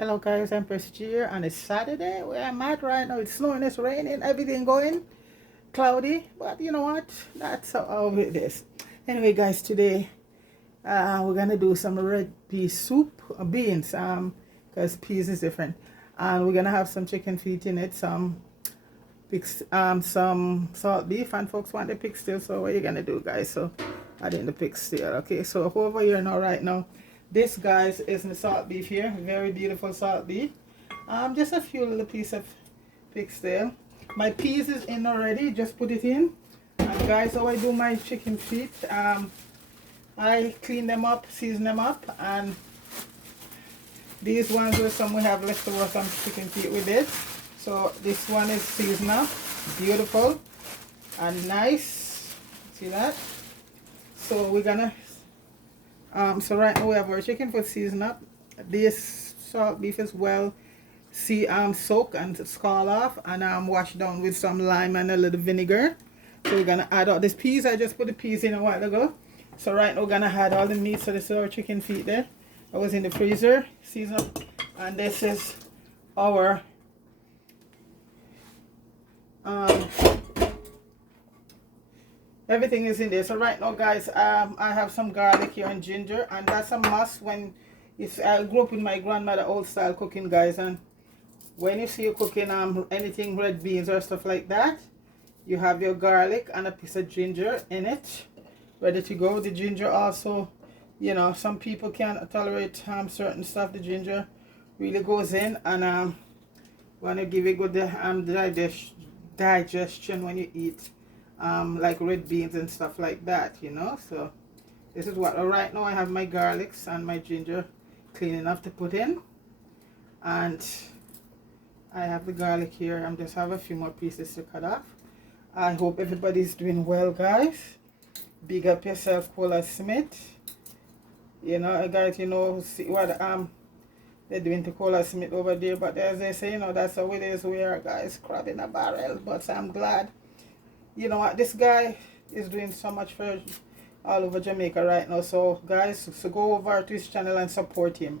Hello guys, I'm Prestige here and it's Saturday where I'm at right now. It's snowing, it's raining, everything going cloudy, but you know what? That's how it is. Anyway guys, today we're gonna do some red pea soup, beans, because peas is different. And we're gonna have some chicken feet in it, some some salt beef, and folks want the pig still, so what are you gonna do guys? So adding the pig still. Okay, so over here now right now, this guys is the salt beef here, very beautiful salt beef. Just a few little piece of pig still. My peas is in already, just put it in. And guys, how I do my chicken feet, I clean them up, season them up, and these ones were some we have left over some chicken feet with it. So this one is seasoned up, beautiful and nice. See that? So we're gonna so right now we have our chicken foot seasoned up. This salt beef is well soak and scald off and washed down with some lime and a little vinegar. So we're gonna add all these peas. I just put the peas in a while ago. So right now we're gonna add all the meat. So this is our chicken feet there. I was in the freezer, seasoned up, and this is our everything is in there. So right now guys, I have some garlic here and ginger, and that's a must when I grew up with my grandmother old style cooking guys, and when you see you cooking anything red beans or stuff like that, you have your garlic and a piece of ginger in it ready to go. The ginger also, you know, some people can't tolerate certain stuff. The ginger really goes in and want to give you good digestion when you eat like red beans and stuff like that, you know. So this is what right now I have my garlics and my ginger clean enough to put in, and I have the garlic here. I'm just have a few more pieces to cut off. I hope everybody's doing well guys. Big up yourself, Cola Smith. You know guys, you know, see what they're doing to Cola Smith over there, but as they say, you know, that's how it is. We are guys, crab in a barrel. But I'm glad, you know what, this guy is doing so much for all over Jamaica right now. So guys, so go over to his channel and support him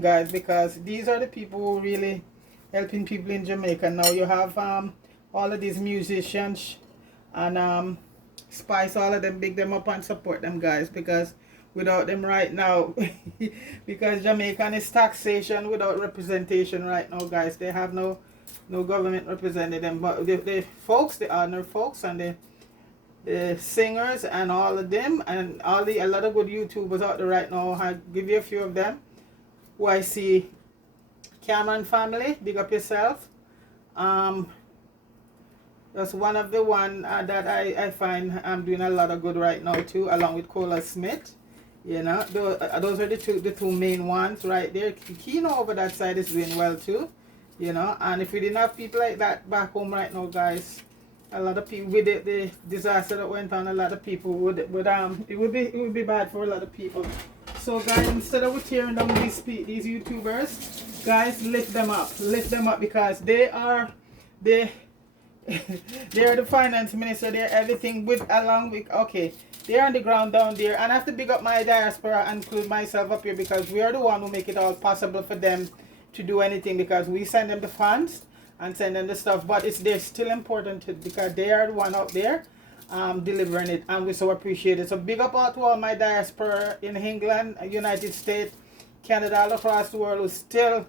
guys, because these are the people who really helping people in Jamaica. Now you have all of these musicians and Spice, all of them, big them up and support them guys, because without them right now because Jamaican is taxation without representation right now guys. They have no government representing them, but the folks, the honor folks and the singers and all of them, and a lot of good YouTubers out there right now. I give you a few of them who I see. Cameron family, big up yourself. That's one of the one that I find I'm doing a lot of good right now too, along with Cola Smith. You know, those are the two main ones right there. Kino over that side is doing well too. You know, and if we didn't have people like that back home right now, guys, a lot of people with the disaster that went on, a lot of people would it would be bad for a lot of people. So guys, instead of tearing down these YouTubers, guys, lift them up because they are the finance minister. They're everything with along with, okay, they're on the ground down there, and I have to big up my diaspora and include myself up here, because we are the one who make it all possible for them to do anything, because we send them the funds and send them the stuff, but they're still important because they are the one out there delivering it, and we so appreciate it. So big up out to all my diaspora in England, United States, Canada, all across the world, who's still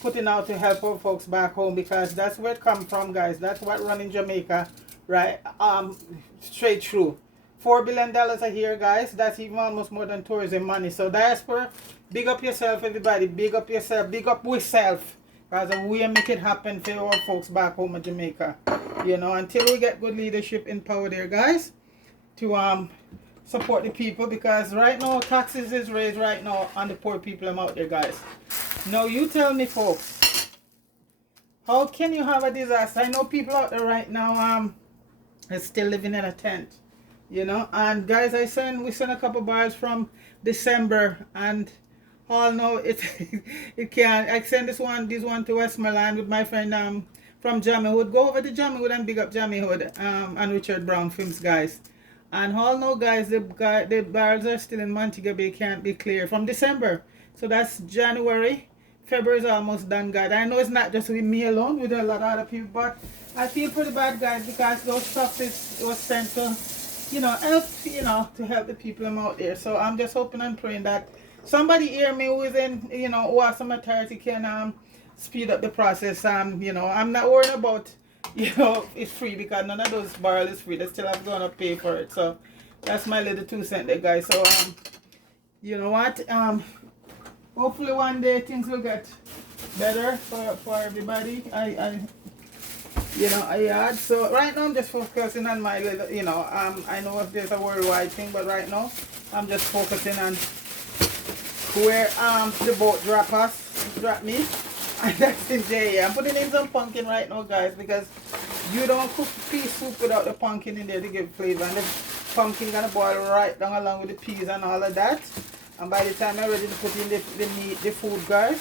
putting out to help our folks back home, because that's where it comes from guys. That's what running Jamaica, right? Straight through. $4 billion a year guys. That's even almost more than tourism money. So diaspora, big up yourself everybody. Big up yourself. Big up yourself, because we make it happen for our folks back home in Jamaica. You know, until we get good leadership in power there guys, to support the people, because right now taxes is raised right now on the poor people out there guys. Now you tell me folks, how can you have a disaster? I know people out there right now are still living in a tent, you know, and guys, we sent a couple barrels from December, and all know it it can't. I send this one to Westmoreland with my friend from Jamaica. Go over to Jamaica and big up Jamaica and Richard Brown Films guys. And all know guys, the barrels are still in Montego Bay, can't be clear from December. So that's January, February is almost done, guys. I know it's not just with me alone, with a lot of other people, but I feel pretty bad, guys, because those stuff was sent to, help, to help the people out there. So I'm just hoping and praying that somebody hear me who is in, who has some authority can speed up the process. I'm not worried about, it's free, because none of those barrels is free. They still have gonna pay for it. So that's my little 2 cents there, guys. So you know what? Hopefully one day things will get better for everybody. I add. So right now I'm just focusing on my little, I know if there's a worldwide thing, but right now I'm just focusing on where the boat drop me, and that's in J. I'm putting in some pumpkin right now, guys, because you don't cook pea soup without the pumpkin in there to give flavor, and the pumpkin gonna boil right down along with the peas and all of that. And by the time I'm ready to put in the meat, the food, guys,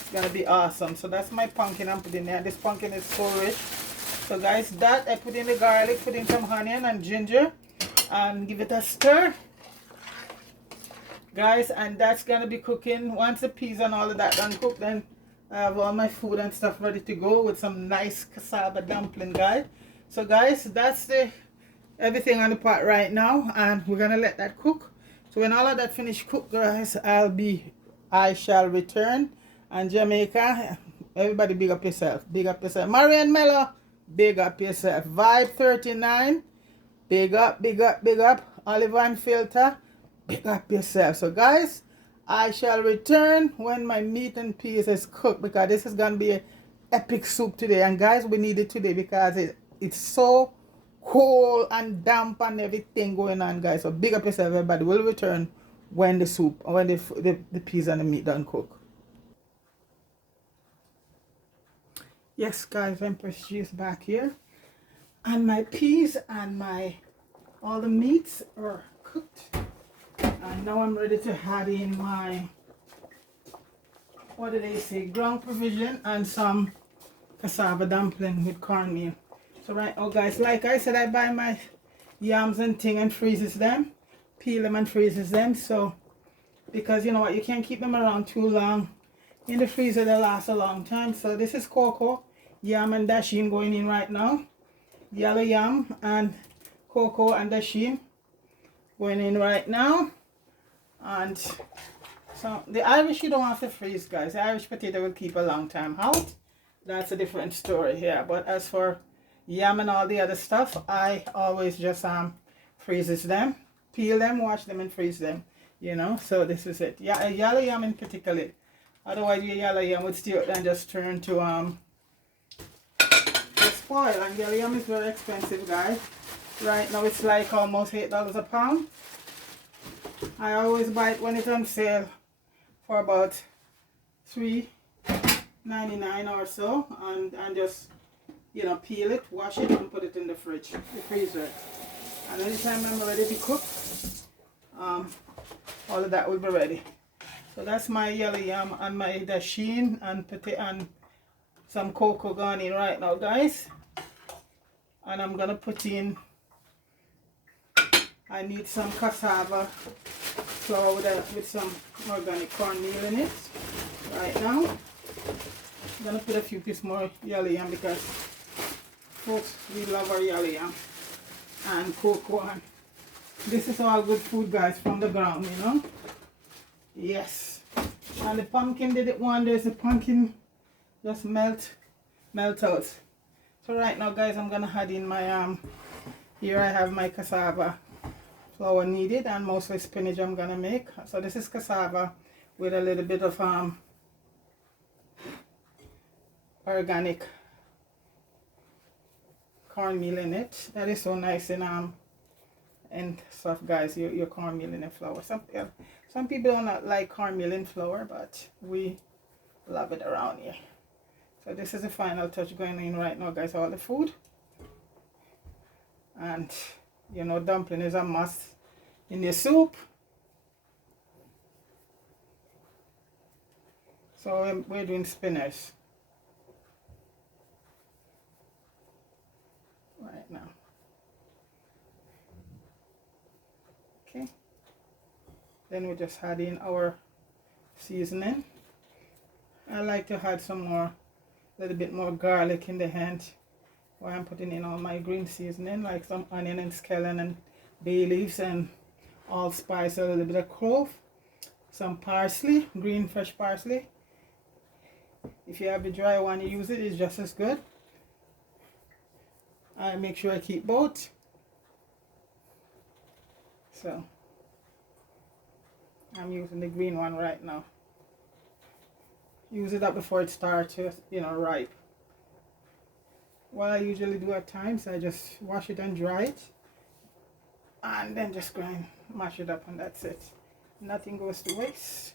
it's gonna be awesome. So that's my pumpkin I'm putting there. This pumpkin is so rich. So guys, that I put in the garlic, put in some onion and ginger, and give it a stir, guys. And that's gonna be cooking. Once the peas and all of that done cook, then I have all my food and stuff ready to go with some nice cassava dumpling, guys. So guys, that's everything on the pot right now, and we're gonna let that cook. So when all of that finished cook, guys, I shall return. And Jamaica, everybody big up yourself. Big up yourself. Marian Mello, big up yourself. Vibe 39, big up, big up, big up. Oliver and Filter, big up yourself. So guys, I shall return when my meat and peas is cooked, because this is gonna be an epic soup today. And guys, we need it today because it's so cold and damp and everything going on, guys. So big up yourself, everybody. We'll return when the soup, when the peas and the meat done cook. Yes, guys, Empress Juice back here, and my peas and all the meats are cooked, and now I'm ready to add in my, what do they say, ground provision and some cassava dumpling with cornmeal. So right now, guys, like I said, I buy my yams and thing and freezes them, peel them and freezes them. So because you know what, you can't keep them around too long in the freezer, they last a long time. So this is cocoa, yam and dasheen going in right now. Yellow yam and cocoa and dasheen going in right now. And so the Irish, you don't have to freeze, guys. The Irish potato will keep a long time out. That's a different story here. But as for yam and all the other stuff, I always just freezes them, peel them, wash them and freeze them, so this is it. Yeah, yellow yam in particular. Otherwise your yellow yam would still and just turn to spoil. And yellow yam is very expensive, guys. Right now it's like almost $8 a pound. I always buy it when it's on sale for about $3.99 or so, and just peel it, wash it, and put it in the fridge, the freezer. And anytime I'm ready to cook, all of that will be ready. So that's my yellow yam and my dasheen and potato and some cocoa gone in right now, guys. And I'm gonna put in, I need some cassava flour with some organic cornmeal in it right now. I'm gonna put a few pieces more yellow yam because folks, we love our yellow yam and cocoa, and this is all good food, guys, from the ground, Yes. And the pumpkin did it wonders. The pumpkin just melt out. So right now, guys, I'm gonna add in my here I have my cassava flour needed, and mostly spinach I'm gonna make. So this is cassava with a little bit of organic cornmeal in it. That is so nice and soft, guys. Your cornmeal in the flour. Some people do not like cornmeal in flour, but we love it around here. So this is the final touch going in right now, guys. All the food, and dumpling is a must in your soup. So we're doing spinach right now. Okay. Then we just add in our seasoning. I like to add some more, a little bit more garlic in the end while I'm putting in all my green seasoning, like some onion and scallion and bay leaves and allspice, a little bit of clove, some parsley, green fresh parsley. If you have the dry one, you use it, it's just as good. I make sure I keep both. So I'm using the green one right now. Use it up before it starts to, ripe. What I usually do at times, I just wash it and dry it, and then just grind, mash it up, and that's it. Nothing goes to waste.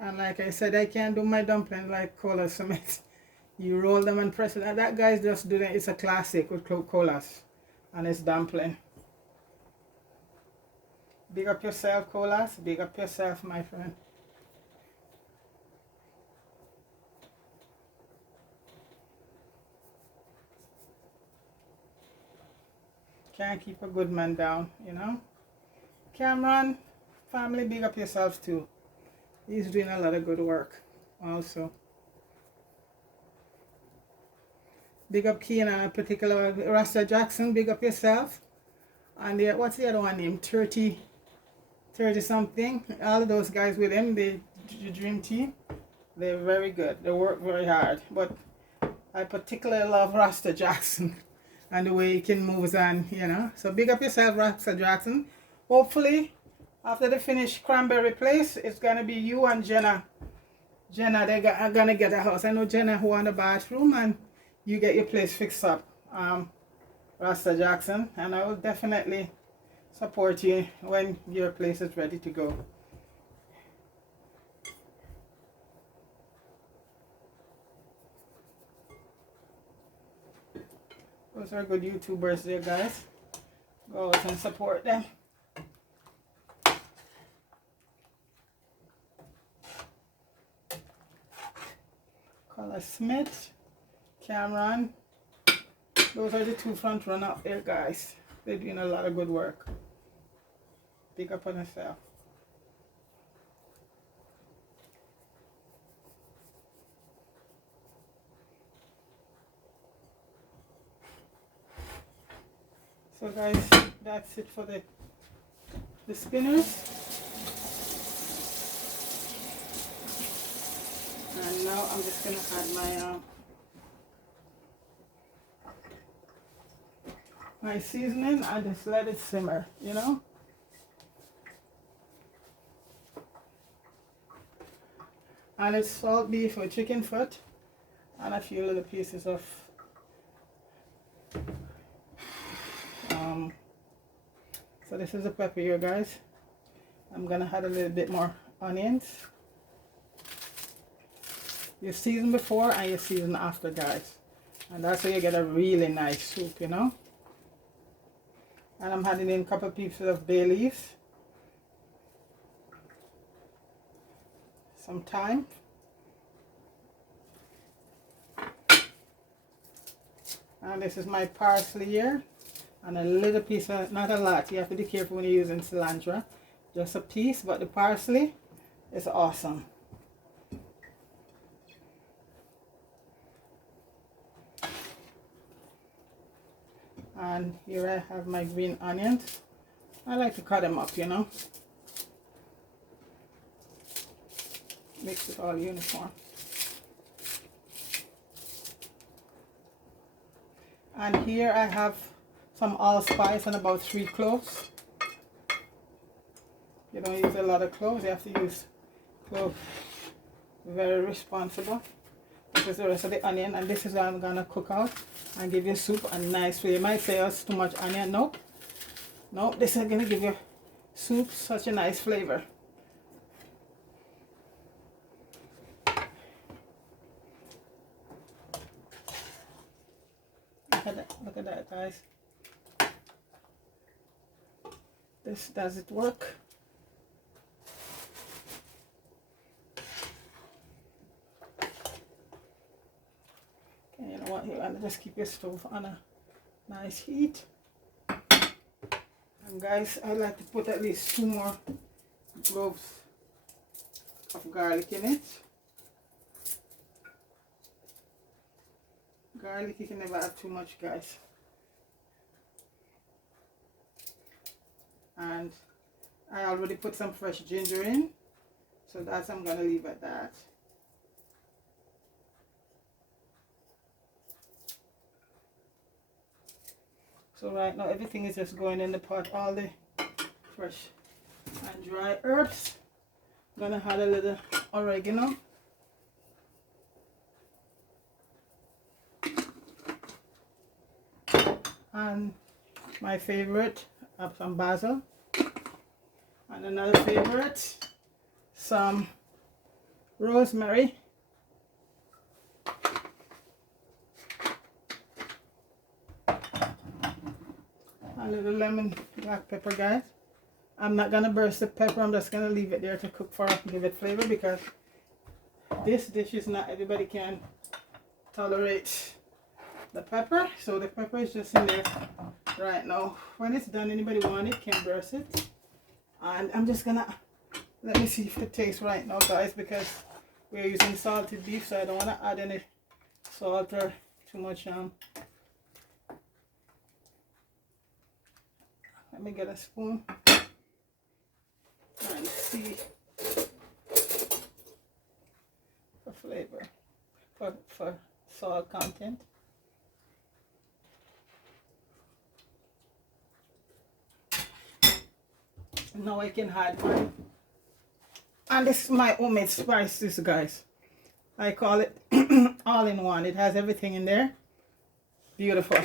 And like I said, I can't do my dumpling like cola cement. You roll them and press it. And that guy's just doing it. It's a classic with colas and it's dumpling. Big up yourself, colas. Big up yourself, my friend. Can't keep a good man down, Cameron, family, big up yourselves too. He's doing a lot of good work also. Big up Keen and a particular Rasta Jackson, big up yourself. And what's the other one named? 30 something. All of those guys with him, the dream team, they're very good. They work very hard. But I particularly love Rasta Jackson and the way he can move on, So big up yourself, Rasta Jackson. Hopefully, after they finish Cranberry Place, it's going to be you and Jenna. Jenna, they're going to get a house. I know Jenna who want a bathroom, and you get your place fixed up, Rasta Jackson. And I will definitely support you when your place is ready to go. Those are good YouTubers there, guys. Go out and support them. Color Smith, Cameron. Those are the two front runner up there, guys. They're doing a lot of good work. Big up on yourself. So guys, that's it for the spinners. And now I'm just gonna add my seasoning and just let it simmer, And it's salt beef or chicken foot and a few little pieces of so this is the pepper here, guys. I'm gonna add a little bit more onions. You season before and you season after, guys, and that's how you get a really nice soup, And I'm adding in a couple pieces of bay leaves, some thyme, and this is my parsley here, and a little piece of, not a lot, you have to be careful when you're using cilantro, just a piece, but the parsley is awesome. And here I have my green onions. I like to cut them up, Mix it all uniform. And here I have some allspice and about 3 cloves. You don't use a lot of cloves, you have to use cloves. Very responsible. This is the rest of the onion, and this is what I'm gonna cook out and give you soup a nice flavor. You might say it's too much onion. Nope. Nope, this is gonna give you soup such a nice flavor. Look at that, guys. Does it work? gotta just keep your stove on a nice heat. And guys, I like to put at least 2 more cloves of garlic in it. Garlic, you can never have too much, guys. And I already put some fresh ginger in, so that's I'm gonna leave at that. So right now everything is just going in the pot, all the fresh and dry herbs. I'm gonna add a little oregano. And my favorite, some basil. And another favorite, some rosemary. A little lemon black pepper, guys. I'm not gonna burst the pepper, I'm just gonna leave it there to cook for, give it flavor, because this dish is not everybody can tolerate the pepper, so the pepper is just in there right now. When it's done, anybody want it can burst it. And I'm just gonna let me see if it tastes right now, guys, because we're using salted beef, so I don't want to add any salt or too much. Let me get a spoon and see for flavor, for salt content. Now I can add mine. And this is my homemade spices, guys. I call it all in one. It has everything in there. Beautiful.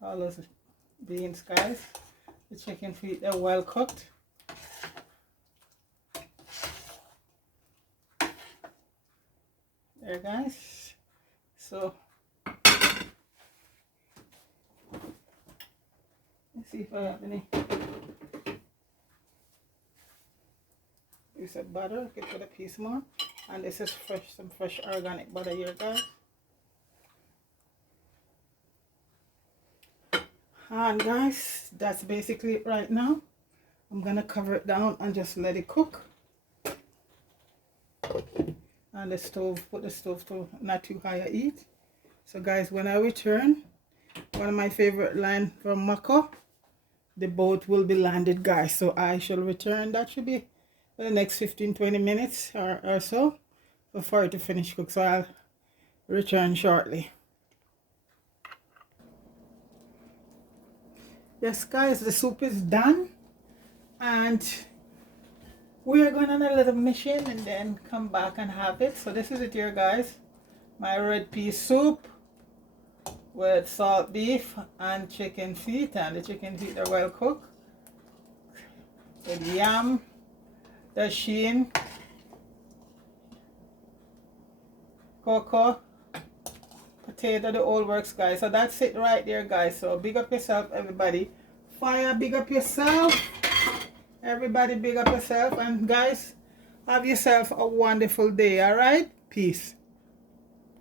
All those beans, guys. The chicken feet, they're well cooked. There, guys. So let's see if I have any piece of butter. I could put a piece more. And this is fresh, some fresh organic butter here, guys. And guys, that's basically it right now. I'm gonna cover it down and just let it cook. And the stove, put the stove to not too high a heat. So guys, when I return, one of my favorite line from Mako, the boat will be landed, guys. So I shall return. That should be for the next 15-20 minutes or so before it to finish cook. So I'll return shortly. Yes, guys, the soup is done, and we are going on a little mission and then come back and have it. So this is it here, guys. My red pea soup with salt beef and chicken feet, and the chicken feet are well cooked. With yam, the sheen, cocoa, potato, the old works, guys. So that's it right there, guys. So big up yourself, everybody. Fire, big up yourself. Everybody big up yourself. And guys, have yourself a wonderful day. All right, peace.